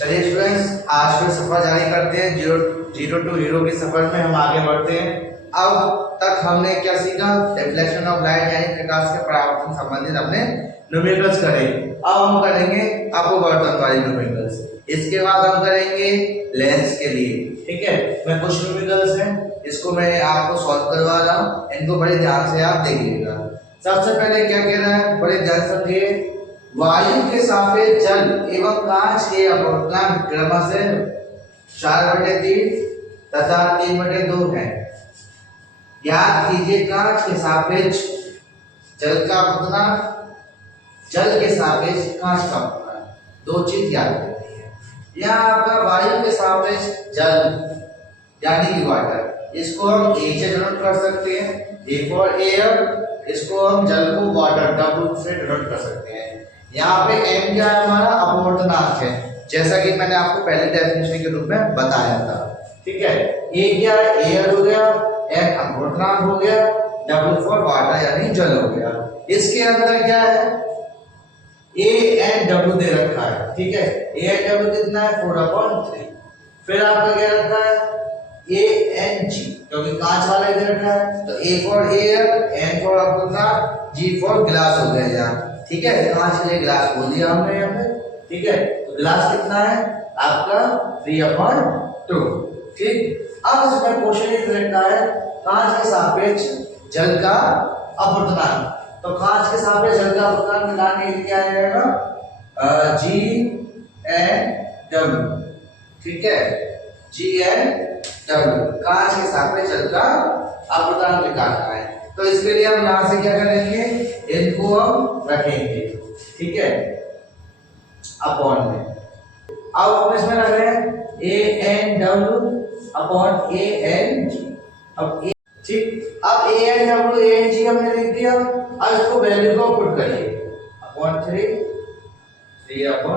चलिए स्टूडेंट्स, आज फिर सफर जारी करते हैं। जीरो टू हीरो के सफर में हम आगे बढ़ते हैं। अब तक हमने क्या सीखा? रिफ्लेक्शन ऑफ लाइट यानी प्रकाश के परावर्तन संबंधित हमने न्यूमेरिकल्स करे। अब हम करेंगे अपवर्तन वाले न्यूमेरिकल्स। इसके बाद हम करेंगे लेंस के लिए। ठीक है, मैं कुछ न्यूमेरिकल्स हैं, इसको मैं आपको सॉल्व करवा रहा हूँ, इनको बड़े ध्यान से आप देखिएगा। सबसे पहले क्या कह रहा है, बड़े ध्यान से समझिए। वायु के सापेक्ष जल एवं कांच के अपवर्तनांक क्रमशः 4/3 तथा 3/2 है। याद कीजिए, कांच के सापेक्ष जल का अपवर्तनांक, जल के सापेक्ष कांच का अपवर्तनांक, दो चीज याद रखनी है। यहाँ आपका वायु के सापेक्ष जल यानी कि वाटर, इसको हम ए से डिनोट कर सकते हैं, ए फॉर एयर। इसको हम जल को वाटर, W से डिनोट कर सकते हैं। यहाँ पे m क्या है, हमारा अपवर्तनांक है, जैसा कि मैंने आपको पहले डेफिनेशन के रूप में बताया था। ठीक है, ए क्या है, एयर हो गया, n अपवर्तनांक हो गया, W फॉर वाटर यानी जल हो गया। इसके अंदर क्या है, a n w दे रखा है। ठीक है, a n w कितना है, 4/3। फिर आपका क्या रखा है, a n g, क्योंकि कांच वाला दे रखा है, तो a for air, n for अपवर्तनांक, g फॉर गिलास हो गया यहाँ। ठीक है, कांच के लिए गिलास बोल दिया हमने यहाँ पे। ठीक है, तो गिलास कितना है आपका, 3/2। ठीक, अब इसमें क्वेश्चन ये लिखता है कांच के सापेक्ष जल का अपवर्तनांक। तो कांच के सापेक्ष जल का अपवर्तनांक निकालने के लिए क्या आएगा, G/W। ठीक है, G/W, कांच के सापेक्ष जल का अपवर्तनांक निकालना है। तो इसके लिए हम यहां से क्या करेंगे, इनको हम रखेंगे। ठीक है, अपॉन में। अब हम इसमें रख रहे हैं ANW अपॉन ANG। अब ठीक, अब ANW ANG हमने लिख दिया। अब इसको वैल्यू को पुट करिए, अपॉन 3/2।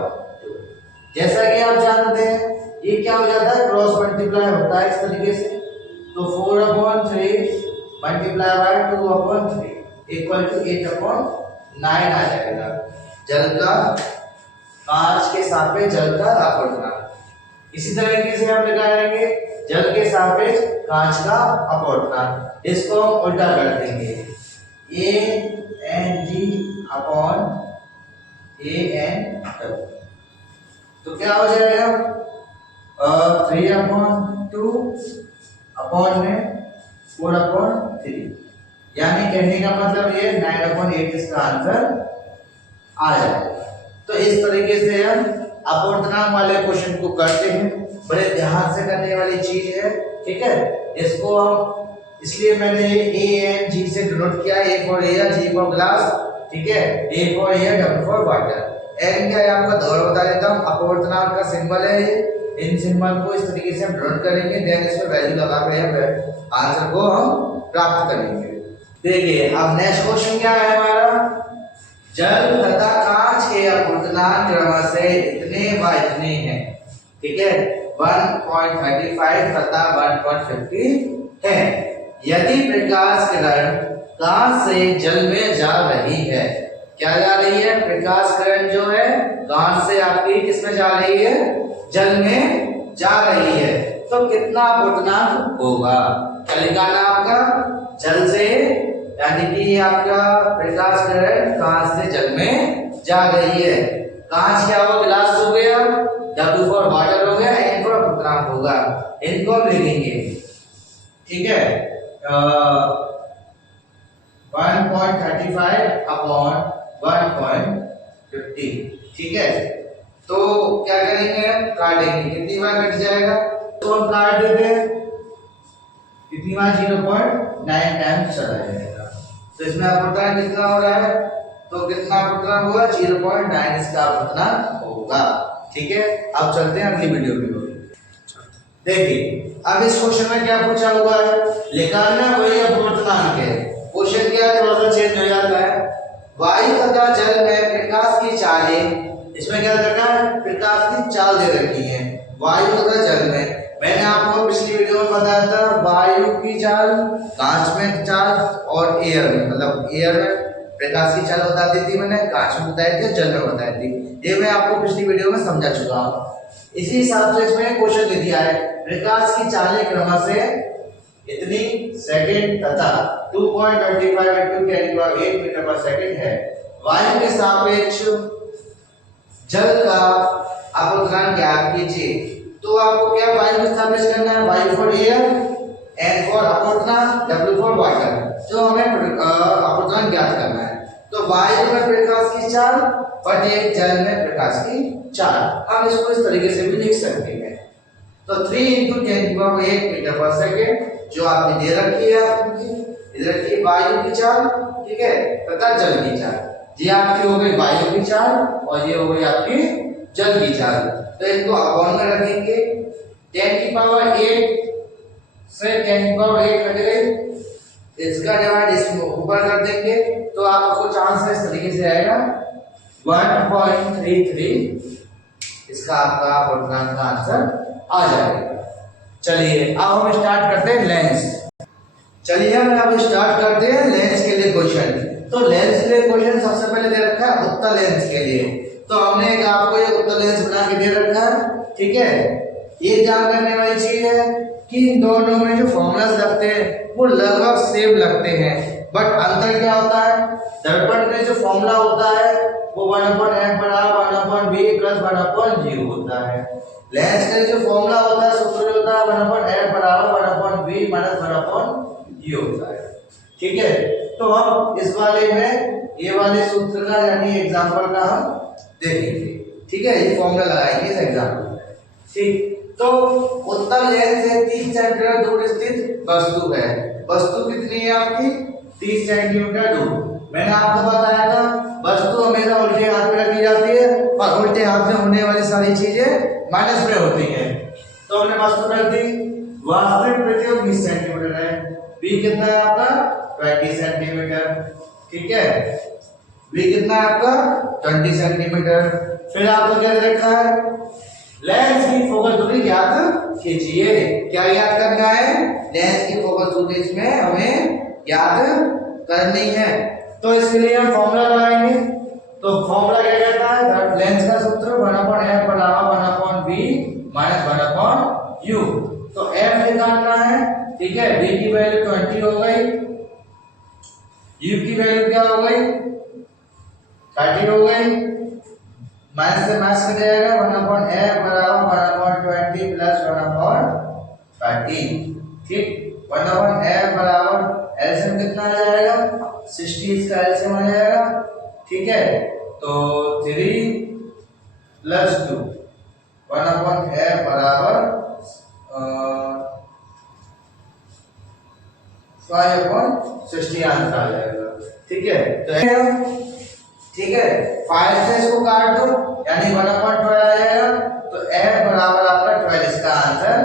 जैसा कि आप जानते हैं ये क्या हो जाता है, क्रॉस मल्टीप्लाई होता है इस तरीके से। तो 4/3 मल्टीप्लाई बाय 2/3 इक्वल टू 8/9 आ जाएगा। जल का, कांच के सापेक्ष जल का अपवर्तनांक। इसी तरीके से हम निकालेंगे जल के सापेक्ष कांच का अपवर्तनांक। इसको हम उल्टा कर देंगे, ANG अपॉन ANW। तो क्या हो जाएगा, 3/2 अपॉन में 4/3, यानी कहने का मतलब ये 9/8 इसका आंसर आ जाएगा। तो इस तरीके से हम अपवर्तनांक वाले क्वेश्चन को करते हैं, बड़े ध्यान से करने वाली चीज है। ठीक है, इसको हम, इसलिए मैंने ANG से डिनोट किया, A for air, G for glass. ठीक है, A for air, W for water. N क्या है आपका, दोबारा बता देता हूं, अपवर्तनांक का सिंबल है ये। इन सिंबल को इस तरीके से हम डिनोट करेंगे, देन इसमें वैल्यू लगा कर आंसर को हम प्राप्त करेंगे। देखिए अब नेक्स्ट क्वेश्चन क्या है हमारा, जल तथा कांच के अपवर्तनांक क्रमशः इतने व इतने हैं। ठीक है, 1.35 तथा 1.50 है। यदि प्रकाश किरण कांच से जल में जा रही है, क्या जा रही है, प्रकाश किरण जो है कांच से आपकी किसमें जा रही है, जल में जा रही है, तो कितना अपवर्तनांक होगा। क्या निकालना आपका, जल से, यानी कि आपका प्रकाश किरण कांच से जल में जा रही है। कांच क्या हो, गिलास हो गया, W फॉर वाटर हो गया, N फॉर अपवर्तनांक होगा। इनको हम लिखेंगे। ठीक है, 1.35 अपॉन 1.50। ठीक है, तो क्या करेंगे, काटेंगे, कितनी बार कट जाएगा, तो हम काट देते हैं, कितनी बार, 0.9 टाइम्स चला जाएगा। तो इसमें अपवर्तनांक कितना हो रहा है, तो कितना अपवर्तनांक होगा, 0.9 इसका अपवर्तनांक होगा। ठीक है, अब चलते हैं अगली वीडियो में। देखिए अब इस क्वेश्चन में क्या पूछा हुआ है, निकालना वही अपवर्तनांक है। क्वेश्चन क्या है, थोड़ा सा चेंज हो जाता है। वायु तथा जल में प्रकाश की चालें, इसमें क्या रखा है, प्रकाश की चाल दे रखी है वायु तथा जल में। मैंने आपको पिछली वीडियो में बताया था वायु की चाल, कांच में चाल और एयर में, मतलब एयर में प्रकाश की चाल बता दी थी मैंने, कांच में बताई थी, जल में बताई थी। ये मैं आपको पिछली वीडियो में समझा चुका हूँ। इसी हिसाब से इसमें क्वेश्चन दे दिया है, प्रकाश की चालें क्रमशः से इतनी सेकंड तथा 2.25 into 10⁸ मीटर पर सेकंड है। वायु के सापेक्ष जल का अपवर्तन ज्ञात कीजिए। तो आपको क्या वायु के सापेक्ष करना है, वायु फॉर एयर, एन फॉर अपवर्तन, डब्ल्यू फॉर वाटर, जो हमें अपवर्तन ज्ञात करना है। तो वायु में प्रकाश की चाल बटे जल में प्रकाश की चाल, हम इसको इस तरीके से भी लिख सकते हैं। तो 3 into 10⁸ मीटर पर सेकंड जो आपने दे रखी है, आपकी इधर की वायु की चाल, ठीक है, तथा जल की चाल। ये आपकी हो गई वायु की चाल और ये हो गई आपकी जल की चाल। तो इनको अपॉन में रखेंगे, 10⁸ से 10⁸ कट गई, इसका डिवाइड इसमें ऊपर कर देंगे तो आपको चांस इस तरीके से आएगा 1.33, इसका आपका अपवर्तन का आंसर आ जाएगा। चलिए अब हम स्टार्ट करते हैं लेंस। चलिए हम अब स्टार्ट करते हैं लेंस के लिए क्वेश्चन। तो लेंस के लिए क्वेश्चन सबसे पहले दे रखा है उत्तल लेंस के लिए। तो हमने एक आपको ये उत्तल लेंस बना के दे रखा है, ठीक है। ये ध्यान रखने वाली चीज है कि इन दोनों में जो फॉर्मूलास लगते हैं वो लगभग सेम लगते हैं, बट अंतर क्या होता है, दर्पण में जो फॉर्मूला होता है वो 1/f बराबर 1/v प्लस 1/u होता है। लेंस का जो फॉर्मूला होता है, सूत्र जो होता है 1/f बराबर 1/v माइनस 1/u होता है, ठीक है। तो हम इस वाले में ये वाले सूत्र का यानी एग्जांपल का हम देखेंगे, ठीक है। ये फॉर्मूला लगाएंगे इस एग्जांपल में, ठीक। तो उत्तल लेंस से 30 सेंटीमीटर दूर स्थित वस्तु है। वस्तु कितनी है आपकी, 30 सेंटीमीटर दूर। मैंने आपको बताया था वस्तु हमेशा उल्टे हाथ में रखी जाती है और उल्टे हाथ में होने वाली सारी चीजें माइनस में होती है। तो हमने वस्तु रख दी, वास्तविक प्रतिबिंब 20 सेंटीमीटर है, v कितना है आपका 20 सेंटीमीटर, ठीक है। v कितना है आपका 20 सेंटीमीटर। फिर आपको क्या रखा है, लेंस की फोकस दूरी ज्ञात कीजिए। क्या याद करना है, लेंस की फोकस दूरी इसमें हमें याद करनी है। तो इसके लिए हम फॉर्मूला लगाएंगे। तो फॉर्मूला क्या कहता है, लेंस का सूत्र 1/f बराबर 1/v माइनस 1/u। तो f निकालना है, ठीक है। v की वैल्यू 20 हो गई, u की वैल्यू क्या हो गई 30 हो गई, माइनस से माइनस कट जाएगा, 1/f बराबर 1/20 प्लस 1/30, ठीक। 1/f बराबर एलसीएम कितना आ जाएगा 60, इसका एलसीएम आ जाएगा, ठीक है। तो 3 प्लस 2 1/f बराबर 5/60 आंसर आ जाएगा, ठीक है। तो ठीक है, 5 से इसको काट दो यानी 1/12 आ जाएगा। तो f बराबर आपका 12, इसका आंसर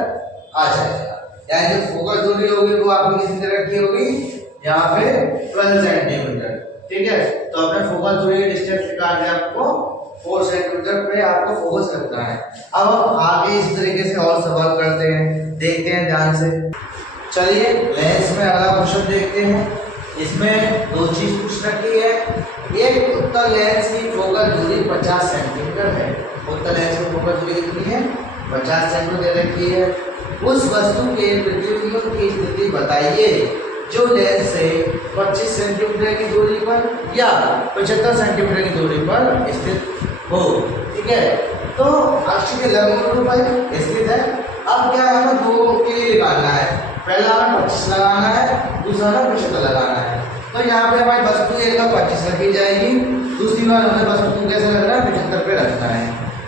आ जाएगा। यानी जो फोकस दूरी होगी वो आपकी किसी तरह की होगी यहाँ पे 12 सेंटीमीटर, ठीक है। तो अपने फोकस दूरी की डिस्टेंस निकाल के आपको 4 सेंटीमीटर पे आपको फोकस करना है। अब हम आगे इस तरीके से और सवाल करते हैं, देखते हैं ध्यान से। चलिए लेंस में अगला क्वेश्चन देखते हैं। इसमें दो चीज पूछ रखी है, एक उत्तल लेंस की फोकस दूरी 50 सेंटीमीटर है। उत्तल लेंस की फोकस दूरी कितनी है 50 सेंटीमीटर दे रखी है। उस वस्तु के प्रतिबिंब की स्थिति बताइए जो लेंस से 25 सेंटीमीटर की दूरी पर या 75 सेंटीमीटर की दूरी पर स्थित हो, ठीक है। तो अक्ष के लंबवत पर स्थित है। अब क्या हमें दो के लिए निकालना है, पहला हमें 25 लगाना है, दूसरा हमें 75 लगाना है। तो यहाँ पे हमारी वस्तु एक 25 रखी जाएगी, दूसरी बार हमें वस्तु कैसे रखना है 75 पे रखना है।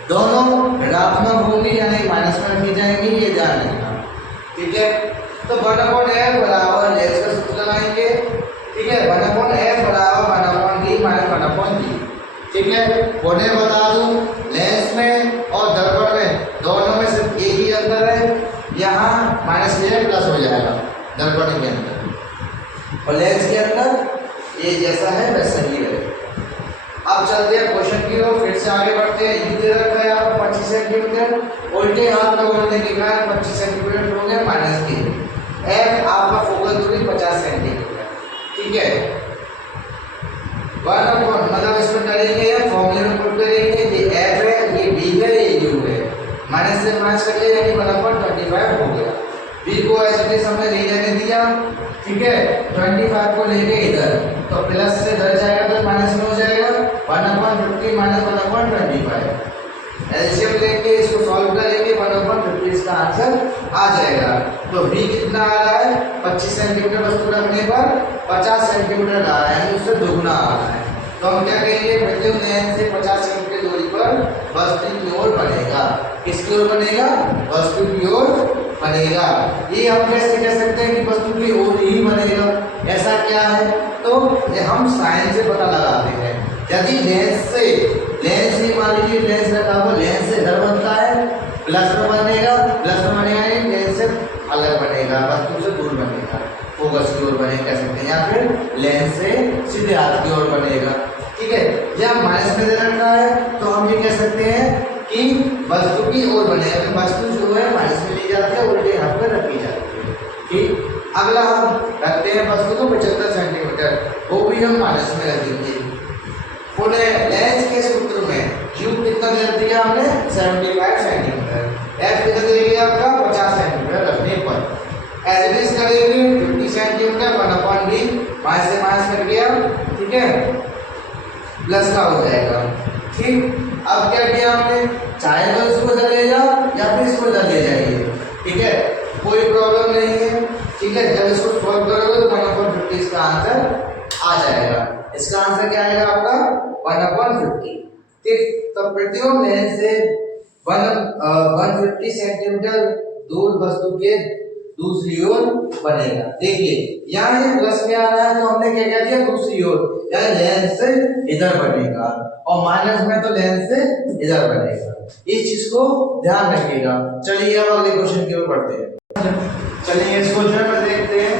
दोनों ऋणात्मक होंगी यानी माइनस में रखी जाएंगी, ये ध्यान रखना, ठीक है। तो 1/f बराबर लेंस का सूत्र लगाएंगे, ठीक है। 1/f बराबर 1/v माइनस 1/g, ठीक है। बोले बता दूं लेंस में और दर्पण में दोनों में सिर्फ एक ही अंतर है, यहाँ माइनस ले प्लस हो जाएगा दर्पण के अंदर, और लेंस के अंदर ये जैसा है वैसा ही है। अब चलते हैं क्वेश्चन की ओर, फिर से आगे बढ़ते हैं। यू दे रखा है आपको 25 सेंटीमीटर, उल्टे हाथ में बोलने के कारण 25 सेंटीमीटर हो गया माइनस के। एफ आपका फोकस दूरी 50 सेंटीमीटर, ठीक है। वन अपॉन मतलब इसमें करेंगे या फॉर्मूले में पुट करेंगे ये f है, ये b है, ये u है, माइनस से माइनस कर लिया यानी 1/25 हो गया। b को ऐसे हमने ले जाने दिया, ठीक है, 25 को लेके इधर तो प्लस से इधर जाएगा तो माइनस में हो जाएगा 1/50 माइनस 1/25। एलसीएम लेंगे, इसको सॉल्व करेंगे 1/50 इसका आंसर आ जाएगा। तो b कितना आ रहा है 25 सेंटीमीटर वस्तु रखने पर 50 सेंटीमीटर आ रहा है यानी उससे दोगुना आ रहा है। तो हम क्या करेंगे प्रत्येक लेंस से 50 सेंटीमीटर दूरी पर वस्तु की ओर बनेगा। किसकी ओर बनेगा? वस्तु की ओर बनेगा। ये हम कैसे कह सकते हैं कि वस्तु की ओर ही बनेगा? ऐसा क्या है तो ये हम साइन से पता लगाते हैं। यदि लेंस ही मान लीजिए लेंस रखा हुआ, लेंस से इधर बनता है प्लस में बनेगा यानी लेंस से अलग बनेगा, वस्तु से दूर बनेगा, फोकस की ओर बनेगा कह सकते हैं, या फिर लेंस से सीधे हाथ की ओर बनेगा। ठीक है, यह माइनस में दे रखा है तो हम ये कह सकते हैं कि वस्तु की ओर बनेगा, तो वस्तु जो है माइनस में ली जाती है, उल्टे हाथ पर रखी जाती है। ठीक, अगला हम रखते हैं वस्तु को 75 सेंटीमीटर, वो भी हम माइनस में रख देंगे। पुनः लेंस के सूत्र में u कितना दे दिया हमने 75 सेंटीमीटर, f कितना दे दिया आपका 50 सेंटीमीटर रखने पर एज इट इज करेंगे 50 सेंटीमीटर 1/b माइनस से माइनस कर दिया, ठीक है, प्लस का हो जाएगा। ठीक, अब क्या किया हमने, चाहे तो इसको इधर ले जाओ या फिर इसको इधर ले जाइए, ठीक है, कोई प्रॉब्लम नहीं है। ठीक है, जब इसको सॉल्व करोगे तो 1/50 इसका आंसर आ जाएगा। इसका आंसर क्या आएगा आपका 1/50। ठीक, तो प्रतिबिंब लेंस से 150 सेंटीमीटर दूर वस्तु के दूसरी ओर बनेगा। देखिए यहाँ ये प्लस में आ रहा है तो हमने क्या कह दिया दूसरी ओर, यानी लेंस से इधर बनेगा, और माइनस में तो लेंस से इधर बनेगा। इस चीज को ध्यान रखिएगा। चलिए अब अगले क्वेश्चन की ओर बढ़ते हैं। चलिए इस क्वेश्चन में देखते हैं।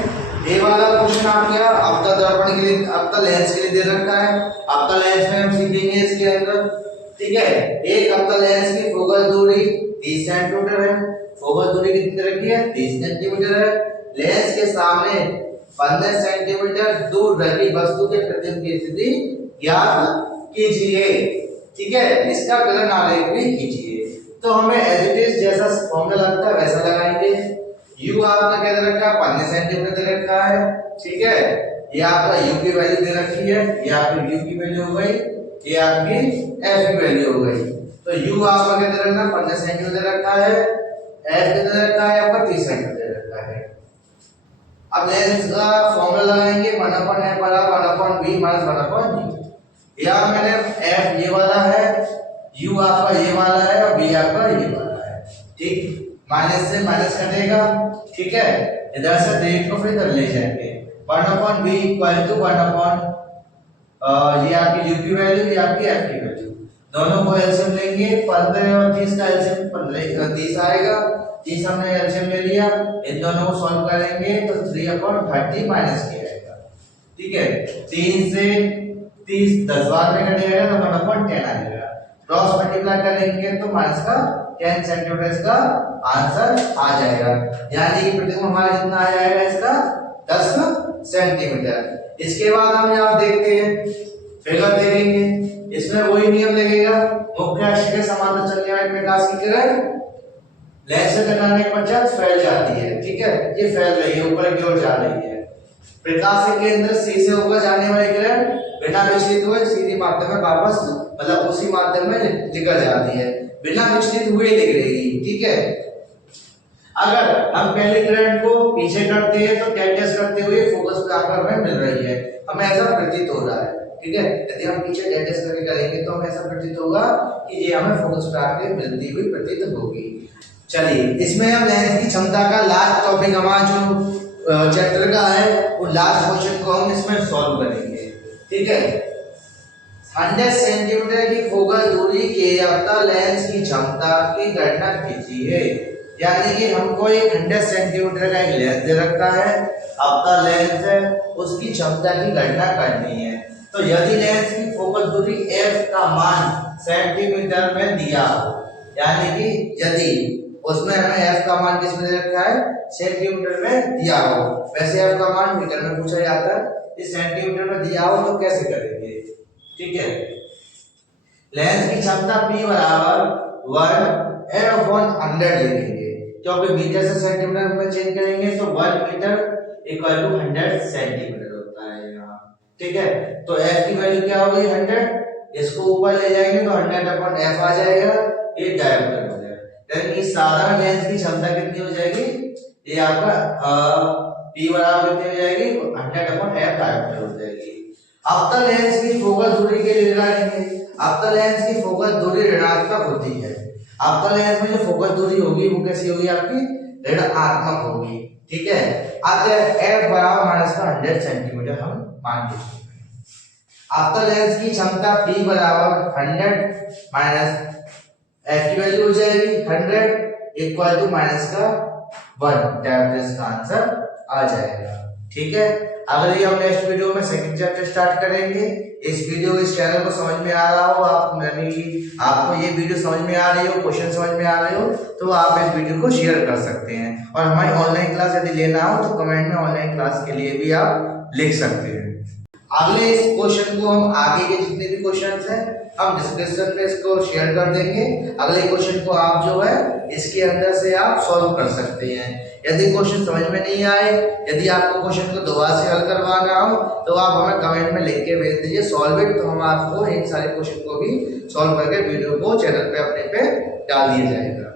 ये वाला क्वेश्चन आ गया आपका दर्पण के लिए, आपका लेंस के लिए दे रखा है। आपका लेंस में हम सीखेंगे इसके अंदर, ठीक है, एक आपका लेंस की फोकस दूरी 30 सेंटीमीटर है, फोकस दूरी कितनी रखी है 30 सेंटीमीटर है। लेंस के सामने 15 सेंटीमीटर दूर रखी वस्तु के प्रतिबिंब की स्थिति ज्ञात कीजिए। ठीक है, इसका गलन आलेख भी कीजिए। तो हमें एज इट इज जैसा फॉर्मूला लगता है वैसा लगाएंगे। u आपका क्या दे रखा है 15 सेंटीमीटर दे रखा है, ठीक है, ये आपका u की वैल्यू दे रखी है, ये आपकी u की वैल्यू हो गई, ये आपकी f की वैल्यू हो गई। तो u आपका क्या दे रखा है 15 सेंटीमीटर दे रखा है, f कितना दे रखा है आपका 30 सेंटीमीटर दे रखा है। अब लेंस का फॉर्मूला लगाएंगे 1/f बराबर 1/b माइनस 1/g। यहाँ मैंने f ये वाला है, u आपका ये वाला है और b आपका ये वाला है। ठीक, माइनस से माइनस कटेगा, ठीक है, इधर से देख को फिर इधर ले जाएंगे 1/b इक्वल टू 1/, ये आपकी u की वैल्यू, ये आपकी f की वैल्यू, दोनों को एलसीएम लेंगे। 15 और 30 का एलसीएम 30 आएगा, 30 हमने एलसीएम ले लिया, इन दोनों को सॉल्व करेंगे तो 3/30 माइनस किया जाएगा। ठीक है, 3 से 30 10 बार में कटेगा तो 1/10 आ जाएगा। क्रॉस मल्टीप्लाई करेंगे तो माइनस का 10 सेंटीमीटर इसका आंसर आ जाएगा, यानी कि प्रतिबिंब हमारा कितना आ जाएगा इसका 10 सेंटीमीटर। इसके बाद हम यहाँ देखते हैं फिगर देखेंगे, इसमें वही नियम लगेगा, मुख्य अक्ष के समांतर चलने वाले प्रकाश की किरण लेंस से टकराने के पश्चात फैल जाती है। ठीक है, ये फैल रही है, ऊपर की ओर जा रही है। प्रकाश के केंद्र C से होकर जाने वाली किरण बिना विचलित हुए सीधी माध्यम में वापस मतलब उसी माध्यम में निकल जाती है, बिना विचलित हुए दिख रही। ठीक है, अगर हम पहली किरण को पीछे करते हैं तो डेटेस करते हुए फोकस पे आकर हमें मिल रही है, हमें ऐसा प्रतीत हो रहा है। ठीक है, यदि हम पीछे डेटेस करके करेंगे तो हमें ऐसा प्रतीत होगा कि ये हमें फोकस पे आकर मिलती हुई प्रतीत होगी। चलिए, इसमें हम लेंस की क्षमता का लास्ट टॉपिक हमारा जो चैप्टर का है वो लास्ट क्वेश्चन को हम इसमें सॉल्व करेंगे। ठीक है, 100 सेंटीमीटर की फोकस दूरी के अवतल लेंस की क्षमता की गणना कीजिए। यानी कि हमको एक 100 सेंटीमीटर का एक लेंस दे रखा है, अवतल लेंस है, उसकी क्षमता की गणना करनी है। तो यदि लेंस की फोकस दूरी f का मान सेंटीमीटर में दिया हो, यानी कि यदि उसमें हमें f का मान किसमें दे रखा है सेंटीमीटर में दिया हो, वैसे f का मान मीटर में पूछा जाता है, इस सेंटीमीटर में दिया हो तो कैसे करेंगे, ठीक है। लेंस की क्षमता P बराबर 1 n अपॉन 100 लिखेंगे, क्योंकि मीटर से सेंटीमीटर में चेंज करेंगे तो 1 मीटर इक्वल टू 100 सेंटीमीटर होता है यहाँ, ठीक है। तो f की वैल्यू क्या होगी 100, इसको ऊपर ले जाएंगे तो 100 अपॉन f आ जाएगा, ये डायमीटर हो जाएगा। यानी कि साधारण लेंस की क्षमता कितनी हो जाएगी, ये आपका P बराबर कितनी हो जाएगी 100 अपॉन f डायमीटर हो जाएगी। अब तक लेंस की फोकल दूरी के लिए लगाएंगे। अब तक लेंस की फोकल दूरी ऋणात्मक होती है। अब तक लेंस में जो फोकल दूरी होगी वो कैसी होगी आपकी ऋणात्मक होगी, ठीक है। अब f बराबर माइनस का 100 सेंटीमीटर हम मान लीजिए। अब तक लेंस की क्षमता P बराबर 100 माइनस f की वैल्यू हो जाएगी 100 इक्वल टू माइनस का 1, डायरेक्ट इसका आंसर आ जाएगा, ठीक है। अगले हम नेक्स्ट वीडियो में सेकंड चैप्टर स्टार्ट करेंगे। इस वीडियो इस चैनल को समझ में आ रहा हो, आप यानी कि आपको ये वीडियो समझ में आ रही हो, क्वेश्चन समझ में आ रहे हो, तो आप इस वीडियो को शेयर कर सकते हैं। और हमारी ऑनलाइन क्लास यदि लेना हो तो कमेंट में ऑनलाइन क्लास के लिए भी आप लिख सकते हैं। अगले इस क्वेश्चन को हम आगे के जितने भी क्वेश्चंस हैं हम डिस्क्रिप्शन में इसको शेयर कर देंगे। अगले क्वेश्चन को आप जो है इसके अंदर से आप सॉल्व कर सकते हैं। यदि क्वेश्चन समझ में नहीं आए, यदि आपको क्वेश्चन को दोबारा से हल करवाना हो तो आप हमें कमेंट में लिख के भेज दीजिए सॉल्व इट, तो हम आपको इन सारे क्वेश्चन को भी सॉल्व करके वीडियो को चैनल पे अपने पे डाल दिया जाएगा।